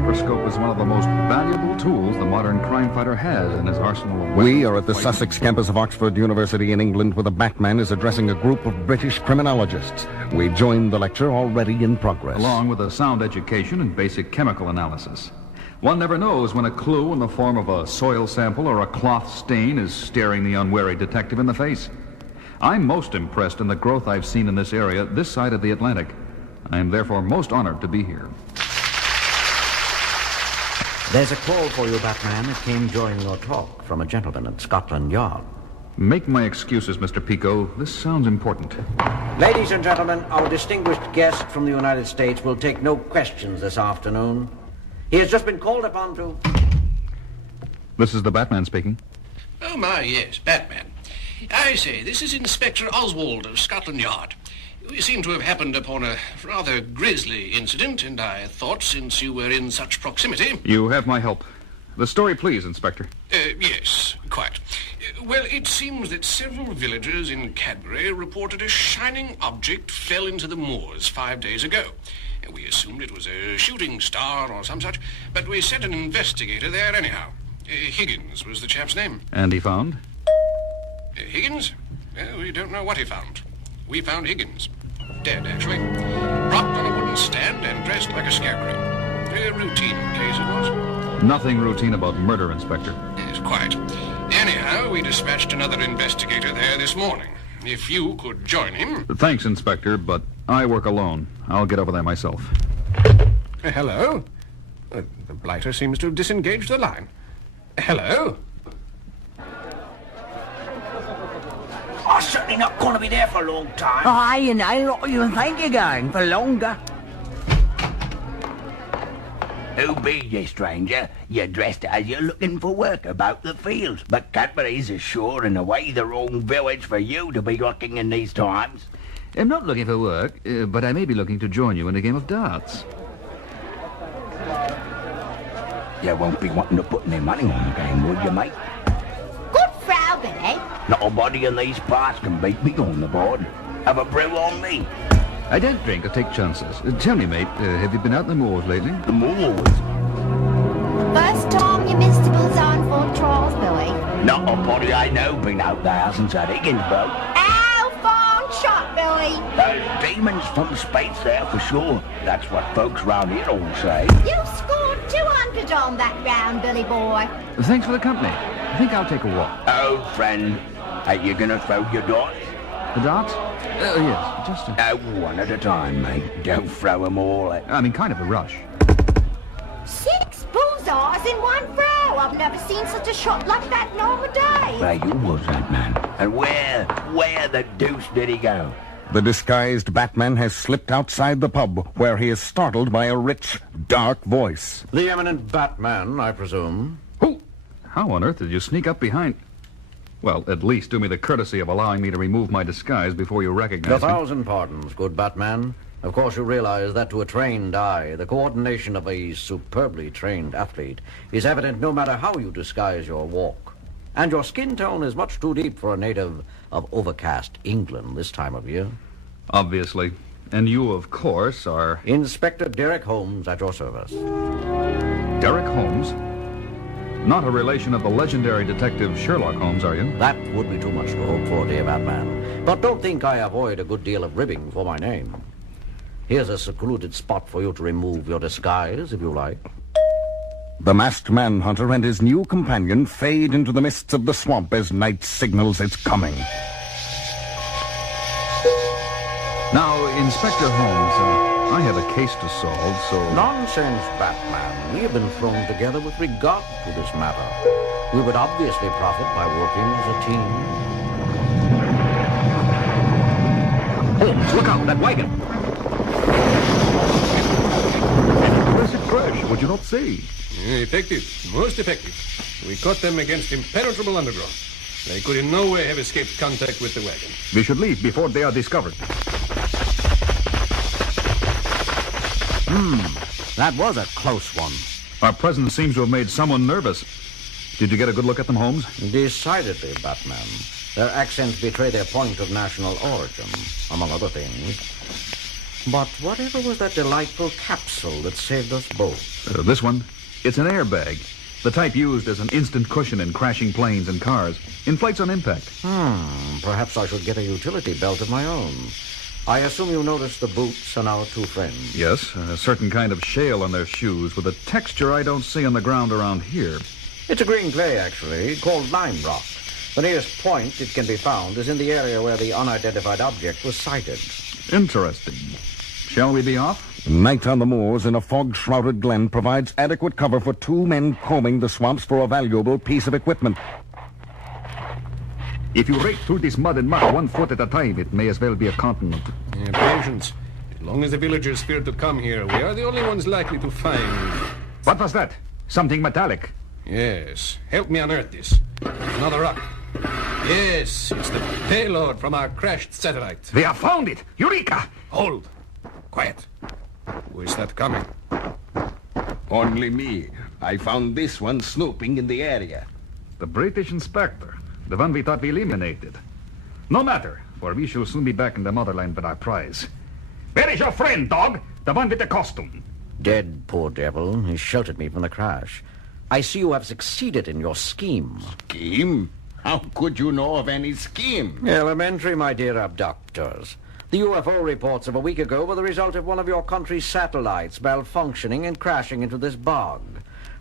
microscope is one of the most valuable tools the modern crime fighter has in his arsenal of weapons. We are at the Sussex campus of Oxford University in England, where the Batman is addressing a group of British criminologists. We join the lecture already in progress. Along with a sound education and basic chemical analysis. One never knows when a clue in the form of a soil sample or a cloth stain is staring the unwary detective in the face. I'm most impressed in the growth I've seen in this area, this side of the Atlantic. I am therefore most honored to be here. There's a call for you, Batman. It came during your talk from a gentleman at Scotland Yard. Make my excuses, Mr. Pico. This sounds important. Ladies and gentlemen, our distinguished guest from the United States will take no questions this afternoon. He has just been called upon to... This is the Batman speaking. Oh, my, yes, Batman. I say, this is Inspector Oswald of Scotland Yard. We seem to have happened upon a rather grisly incident, and I thought, since you were in such proximity... You have my help. The story, please, Inspector. Yes, quite. Well, it seems that several villagers in Cadbury reported a shining object fell into the moors 5 days ago. We assumed it was a shooting star or some such, but we sent an investigator there anyhow. Higgins was the chap's name. And he found? Higgins? We don't know what he found. We found Higgins. Dead, actually. Propped on a wooden stand and dressed like a scarecrow. A routine case it was. Nothing routine about murder, Inspector. Yes, quite. Anyhow, we dispatched another investigator there this morning. If you could join him... Thanks, Inspector, but I work alone. I'll get over there myself. Hello? The blighter seems to have disengaged the line. Hello? I'm certainly not going to be there for a long time. Aye, and I lot you think you're going for longer. Who be you, stranger? You're dressed as you're looking for work about the fields, but Cadbury's is sure in a way the wrong village for you to be looking in these times. I'm not looking for work, but I may be looking to join you in a game of darts. You won't be wanting to put any money on the game, would you, mate? Good Frau, Billy. Not a body in these parts can beat me on the board. Have a brew on me. I don't drink or take chances. Tell me, mate, have you been out in the moors lately? The moors? First time your Mistables on for trials, Billy. Not a body I know been out there since that Higgins boat. Ow, fine shot, Billy. There's demons from space there for sure. That's what folks round here all say. You scored 200 on that round, Billy boy. Thanks for the company. I think I'll take a walk. Oh, friend, are you gonna throw your darts? The darts? Yes, just One at a time, mate. Don't throw them all at... I mean, kind of a rush. 6 bullseyes in one throw. I've never seen such a shot like that in all the day. Where you was that man? And where the deuce did he go? The disguised Batman has slipped outside the pub, where he is startled by a rich, dark voice. The eminent Batman, I presume. Who? How on earth did you sneak up behind... Well, at least do me the courtesy of allowing me to remove my disguise before you recognize me. 1,000 pardons, good Batman. Of course you realize that to a trained eye, the coordination of a superbly trained athlete is evident no matter how you disguise your walk. And your skin tone is much too deep for a native of overcast England this time of year. Obviously. And you, of course, are... Inspector Derek Holmes at your service. Derek Holmes? Not a relation of the legendary detective Sherlock Holmes, are you? That would be too much to hope for, dear Batman. But don't think I avoid a good deal of ribbing for my name. Here's a secluded spot for you to remove your disguise, if you like. The masked manhunter and his new companion fade into the mists of the swamp as night signals its coming. Now, Inspector Holmes, I have a case to solve, so... Nonsense, Batman. We have been thrown together with regard to this matter. We would obviously profit by working as a team. Holmes, look out, that wagon! An impressive crash, would you not say? Effective, most effective. We caught them against impenetrable undergrowth. They could in no way have escaped contact with the wagon. We should leave before they are discovered. That was a close one. Our presence seems to have made someone nervous. Did you get a good look at them, Holmes? Decidedly, Batman. Their accents betray their point of national origin, among other things. But whatever was that delightful capsule that saved us both? This one, it's an airbag. The type used as an instant cushion in crashing planes and cars. Inflates on impact. Perhaps I should get a utility belt of my own. I assume you noticed the boots on our two friends. Yes, a certain kind of shale on their shoes with a texture I don't see on the ground around here. It's a green clay, actually, called lime rock. The nearest point it can be found is in the area where the unidentified object was sighted. Interesting. Shall we be off? Night on the moors in a fog-shrouded glen provides adequate cover for two men combing the swamps for a valuable piece of equipment. If you rake through this mud and muck 1 foot at a time, it may as well be a continent. Patience. As long as the villagers fear to come here, we are the only ones likely to find... What was that? Something metallic. Yes. Help me unearth this. Another rock. Yes, it's the payload from our crashed satellite. They have found it! Eureka! Hold. Quiet. Who is that coming? Only me. I found this one snooping in the area. The British inspector. The one we thought we eliminated. No matter, for we shall soon be back in the motherland with our prize. Where is your friend, dog? The one with the costume. Dead, poor devil. He sheltered me from the crash. I see you have succeeded in your scheme. Scheme? How could you know of any scheme? Elementary, my dear abductors. The UFO reports of a week ago were the result of one of your country's satellites malfunctioning and crashing into this bog.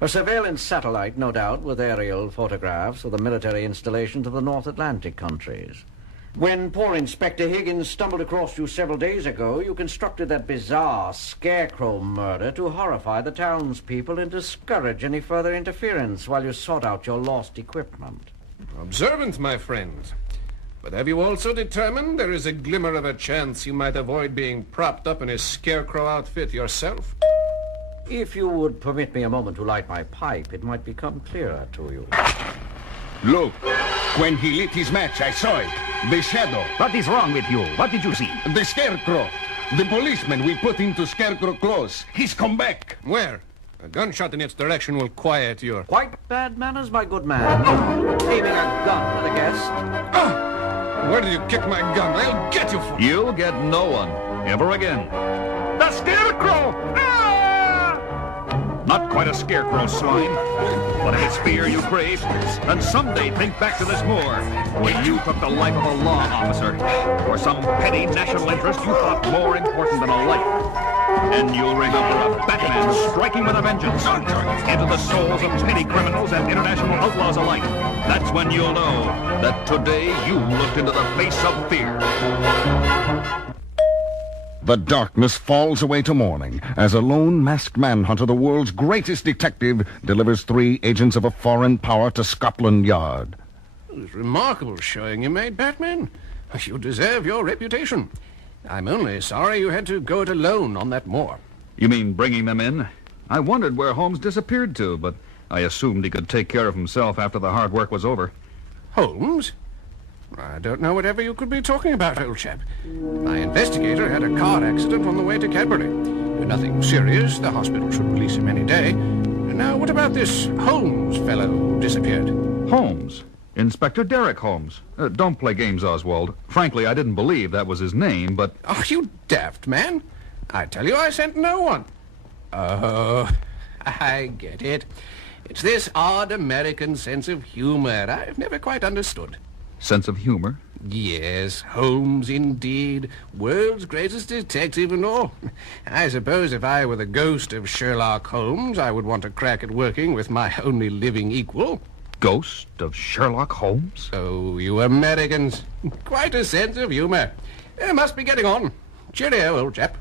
A surveillance satellite, no doubt, with aerial photographs of the military installation to the North Atlantic countries. When poor Inspector Higgins stumbled across you several days ago, you constructed that bizarre scarecrow murder to horrify the townspeople and discourage any further interference while you sought out your lost equipment. Observant, my friend. But have you also determined there is a glimmer of a chance you might avoid being propped up in a scarecrow outfit yourself? If you would permit me a moment to light my pipe, it might become clearer to you. Look, when he lit his match, I saw it. The shadow. What is wrong with you? What did you see? The scarecrow. The policeman we put into scarecrow clothes. He's come back. Where? A gunshot in its direction will quiet your... Quite bad manners, my good man. Aiming a gun at a guest. Where did you kick my gun? I'll get you for... You'll get no one. Ever again. The scarecrow! Ah! Not quite a scarecrow, swine. But if it's fear you crave, then someday think back to this moor, when you took the life of a law officer, or some petty national interest you thought more important than a life. And you'll remember a Batman striking with a vengeance into the souls of petty criminals and international outlaws alike. That's when you'll know that today you looked into the face of fear. The darkness falls away to morning as a lone masked manhunter, the world's greatest detective, delivers 3 agents of a foreign power to Scotland Yard. It's remarkable showing you made, Batman. You deserve your reputation. I'm only sorry you had to go it alone on that moor. You mean bringing them in? I wondered where Holmes disappeared to, but I assumed he could take care of himself after the hard work was over. Holmes? I don't know whatever you could be talking about, old chap. My investigator had a car accident on the way to Cadbury. Nothing serious. The hospital should release him any day. Now, what about this Holmes fellow who disappeared? Holmes? Inspector Derek Holmes. Don't play games, Oswald. Frankly, I didn't believe that was his name, but... Oh, you daft man. I tell you, I sent no one. Oh, I get it. It's this odd American sense of humor I've never quite understood. Sense of humor? Yes, Holmes indeed. World's greatest detective and all. I suppose if I were the ghost of Sherlock Holmes, I would want a crack at working with my only living equal. Ghost of Sherlock Holmes? Oh, you Americans. Quite a sense of humor. Must be getting on. Cheerio, old chap.